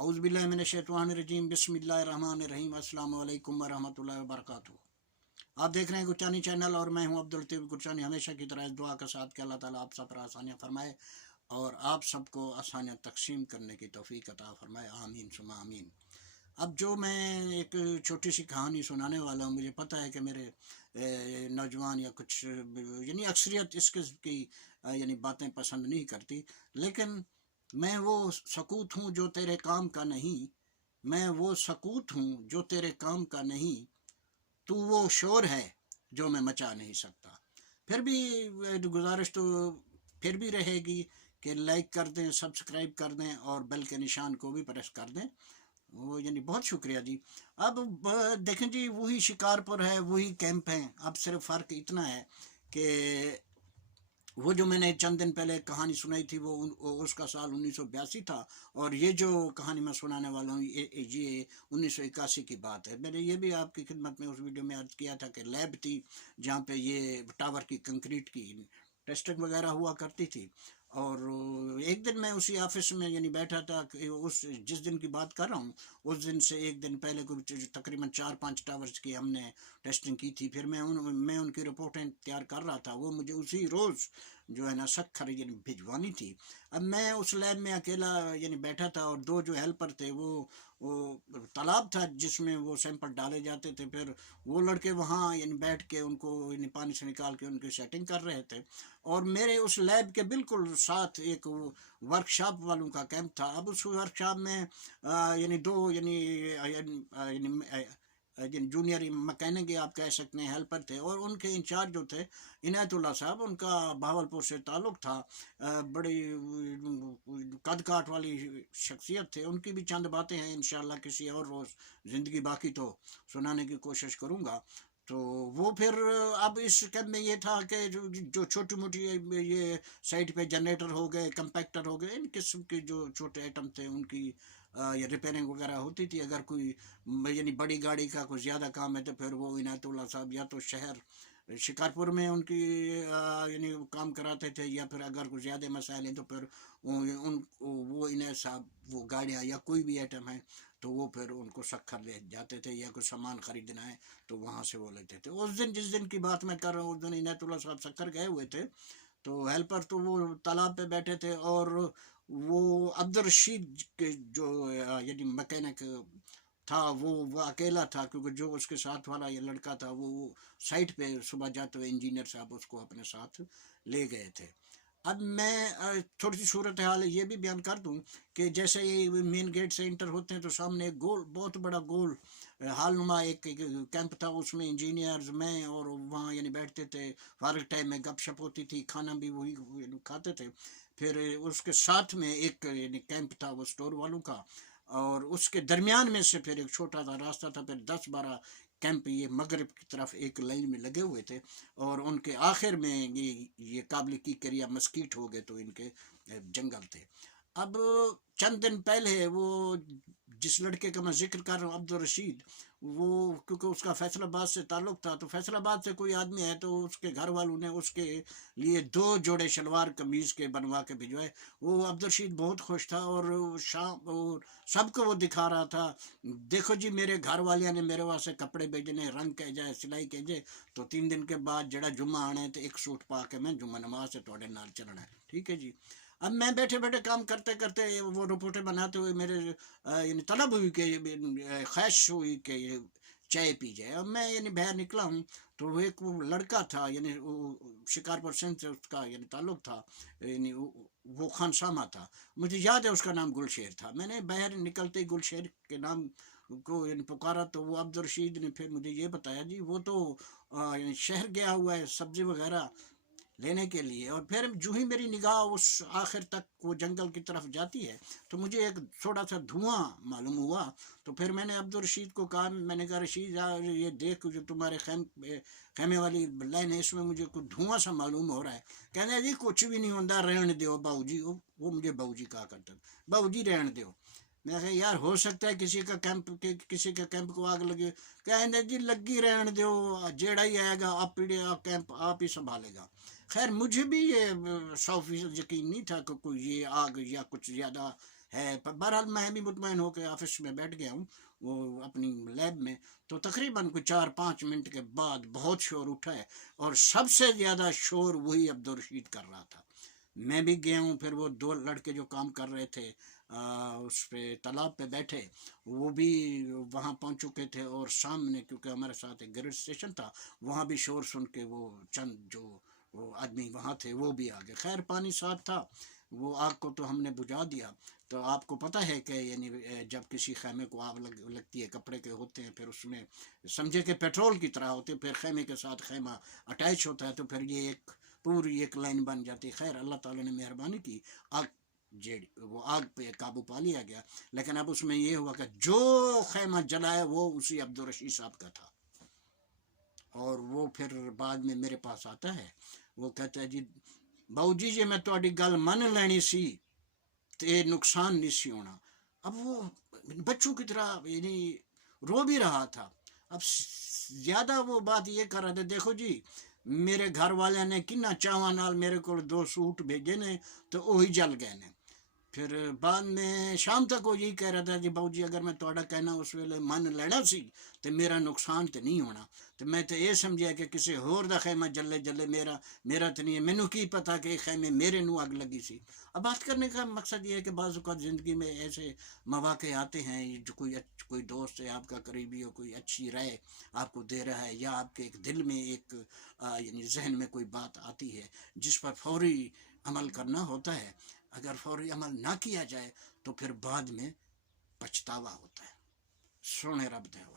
औज़ुबिल्लाहि मिनश्शैतानिर्रजीम बिस्मिल्लाहिर्रहमानिर्रहीम अस्सलामु अलैकुम वरहमतुल्लाहि वबरकातुहू। आप देख रहे हैं गुरचानी चैनल और मैं हूं अब्दुल लतीफ़ गुरचानी। हमेशा की तरह इस दुआ के साथ कि अल्लाह ताला आप सब पर आसानियाँ फरमाए और आप सबको आसानियाँ तकसीम करने की तौफीक अता फरमाए, आमीन सुमा आमीन। अब जो मैं एक छोटी सी कहानी सुनाने वाला हूँ, मुझे पता है कि मेरे नौजवान या कुछ यानी अक्सरियत इस किस्म की यानी बातें पसंद नहीं करती, लेकिन मैं वो सकूत हूँ जो तेरे काम का नहीं, मैं वो सकूत हूँ जो तेरे काम का नहीं, तू वो शोर है जो मैं मचा नहीं सकता। फिर भी गुजारिश तो फिर भी रहेगी कि लाइक कर दें, सब्सक्राइब कर दें और बेल के निशान को भी प्रेस कर दें। वो यानी बहुत शुक्रिया जी। अब देखें जी, वही शिकारपुर है, वही कैंप है। अब सिर्फ फ़र्क इतना है कि वो जो मैंने चंद दिन पहले कहानी सुनाई थी वो उसका साल 1982 था, और ये जो कहानी मैं सुनाने वाला हूँ ये 1981 की बात है। मैंने ये भी आपकी खिदमत में उस वीडियो में अर्ज किया था कि लैब थी जहाँ पे ये टावर की कंक्रीट की टेस्टिंग वगैरह हुआ करती थी। और एक दिन मैं उसी ऑफिस में यानी बैठा था कि उस जिस दिन की बात कर रहा हूँ उस दिन से एक दिन पहले कुछ तकरीबन 4-5 टावर्स की हमने टेस्टिंग की थी। फिर मैं उनकी रिपोर्टें तैयार कर रहा था। वो मुझे उसी रोज़ जो है ना सखर यानी भिजवानी थी। अब मैं उस लैब में अकेला यानी बैठा था और दो जो हेल्पर थे वो तालाब था जिसमें वो सैंपल डाले जाते थे। फिर वो लड़के वहाँ यानी बैठ के उनको यानी पानी से निकाल के उनकी सेटिंग कर रहे थे, और मेरे उस लैब के बिल्कुल साथ एक वर्कशॉप वालों का कैंप था। अब उस वर्कशॉप में यानी दो यानी जूनियर मैकेनिक आप कह सकते हैं, हेल्पर थे, और उनके इंचार्ज जो थे इनायतुल्लाह साहब, उनका भावलपुर से ताल्लुक़ था। बड़ी कद काठ वाली शख्सियत थे। उनकी भी चंद बातें हैं, इंशाअल्लाह किसी और रोज़ ज़िंदगी बाकी तो सुनाने की कोशिश करूँगा। तो वो फिर अब इस कैंप में ये था कि जो छोटी मोटी ये साइड पे जनरेटर हो गए, कंपैक्टर हो गए, इन किस्म के जो छोटे आइटम थे उनकी ये रिपेयरिंग वगैरह होती थी। अगर कोई यानी बड़ी गाड़ी का कुछ ज़्यादा काम है तो फिर वो इनायतुल्लाह साहब या तो शहर शिकारपुर में उनकी यानी काम कराते थे, या फिर अगर कुछ ज़्यादा मसाइल हैं तो फिर वो इन्हें साहब वो गाड़ियाँ या कोई भी आइटम है तो वो फिर उनको सखर ले जाते थे, या कुछ सामान ख़रीदना है तो वहाँ से वो लेते थे। उस दिन जिस दिन की बात मैं कर रहा हूँ उस दिन इनायतुल्लाह साहब सखर गए हुए थे। तो हेल्पर तो वो तालाब पे बैठे थे, और वो अब्दुल रशीद के जो यानी मैकेनिक था वो अकेला था, क्योंकि जो उसके साथ वाला ये लड़का था वो साइट पे सुबह जाते हुए इंजीनियर साहब उसको अपने साथ ले गए थे। अब मैं थोड़ी सी सूरत हाल ये भी बयान कर दूं कि जैसे ये मेन गेट से इंटर होते हैं तो सामने एक गोल, बहुत बड़ा गोल हालनुमा एक कैंप था। उसमें इंजीनियर्स, मैं और वहाँ यानी बैठते थे। फारग टाइम में गपशप होती थी, खाना भी वही खाते थे। फिर उसके साथ में एक यानी कैंप था वो स्टोर वालों का, और उसके दरमियान में से फिर एक छोटा सा रास्ता था। फिर 10-12 कैंप ये मगरब की तरफ एक लाइन में लगे हुए थे, और उनके आखिर में ये काबिल की करिया मस्कीट हो गए तो इनके जंगल थे। अब चंद दिन पहले वो जिस लड़के का मैं जिक्र कर रहा हूँ अब्दुल रशीद, वो क्योंकि उसका फैसलाबाद से ताल्लुक़ था, तो फैसलाबाद से कोई आदमी है तो उसके घर वालों ने उसके लिए 2 जोड़े शलवार कमीज़ के बनवा के भिजवाए। वो अब्दुल रशीद बहुत खुश था, और शाम और सबको वो दिखा रहा था, देखो जी मेरे घर वालिया ने मेरे वास्ते कपड़े भेजने, रंग कह जाए, सिलाई कह जाए, तो 3 दिन के बाद जड़ा जुम्मा आना है तो एक सूट पा के मैं जुम्मा नमाज से थोड़े नाल चलना है, ठीक है जी। अब मैं बैठे बैठे काम करते करते वो रिपोर्टें बनाते हुए मेरे यानी तलब हुई कि ख्वाहिश हुई कि चाय पी जाए। अब मैं यानी बाहर निकला हूँ तो वो एक वो लड़का था, यानी शिकारपुर सिंध से उसका यानी ताल्लुक़ था, यानी वो खानसामा था। मुझे याद है उसका नाम गुलशेर था। मैंने बाहर निकलते ही गुलशेर के नाम को यानी पुकारा तो वो अब्दुल रशीद ने फिर मुझे ये बताया जी वो तो शहर गया हुआ है सब्ज़ी वगैरह लेने के लिए। और फिर जो ही मेरी निगाह उस आखिर तक वो जंगल की तरफ जाती है तो मुझे एक थोड़ा सा धुआं मालूम हुआ। तो फिर मैंने अब्दुल रशीद को कहा, मैंने कहा रशीद यार ये देख जो तुम्हारे खैमे वाली लाइन है इसमें मुझे कुछ धुआं सा मालूम हो रहा है। कहने जी कुछ भी नहीं होता, रहने दो बाबू जी। वो मुझे बाबू जी कहा करता, बाबू जी रहने दो। मैं कहा यार हो सकता है किसी के कैंप को आग लगे। कहने जी लगी रहने दो, जेड़ा ही आएगा आप कैंप आप ही संभालेगा। खैर मुझे भी ये 100% यकीन नहीं था कि कोई ये आग या कुछ ज़्यादा है। पर बहरहाल मैं भी मुतमईन होकर ऑफिस में बैठ गया हूँ वो अपनी लैब में, तो तकरीबन कुछ 4-5 मिनट के बाद बहुत शोर उठा है, और सबसे ज़्यादा शोर वही अब्दुल रशीद कर रहा था। मैं भी गया हूँ, फिर वो 2 लड़के जो काम कर रहे थे उस पे तालाब पे बैठे, वो भी वहाँ पहुँच चुके थे, और सामने क्योंकि हमारे साथ एक गैरेज स्टेशन था, वहाँ भी शोर सुन के वो चंद जो वो आदमी वहाँ थे वो भी आ गए। खैर पानी साफ था, वो आग को तो हमने बुझा दिया। तो आपको पता है कि यानी जब किसी खैमे को आग लगती है, कपड़े के होते हैं, फिर उसमें समझे कि पेट्रोल की तरह होते, फिर खैमे के साथ खैमा अटैच होता है, तो फिर ये एक पूरी एक लाइन बन जाती। खैर अल्लाह ताला ने मेहरबानी की, आग वो आग पे काबू पा लिया गया। लेकिन अब उसमें ये हुआ कि जो खैमा जलाया वो उसी अब्दुल रशीद साहब का था। और वो फिर बाद में मेरे पास आता है, वो कहता है जी बाऊ जी मैं थोड़ी गल मन लैनी सी तो ये नुकसान नहीं सी होना। अब वो बच्चों की तरह यानी रो भी रहा था। अब ज़्यादा वो बात ये कर रहे थे, देखो जी मेरे घर वाले ने किन्ना चावां नाल मेरे को 2 सूट भेजे ने, तो वही जल गए ने। फिर बाद में शाम तक वो यही कह रहा था जी बाबू जी अगर मैं थोड़ा कहना उस वेले मन लेना सी तो मेरा नुकसान तो नहीं होना। तो मैं तो ये समझिया कि किसी होर दा खैमा जले जले, मेरा तो नहीं है। मैनू की पता कि खैमे मेरे नू अग लगी सी। अब बात करने का मकसद ये है कि बाज़ औक़ात ज़िंदगी में ऐसे मौक़े आते हैं, जो कोई दोस्त है आपका करीबी हो, कोई अच्छी राय आपको दे रहा है, या आपके एक दिल में एक यानी जहन में कोई बात आती है जिस पर फौरी अमल करना होता है। अगर फौरी अमल ना किया जाए तो फिर बाद में पछतावा होता है। सोने रब दे।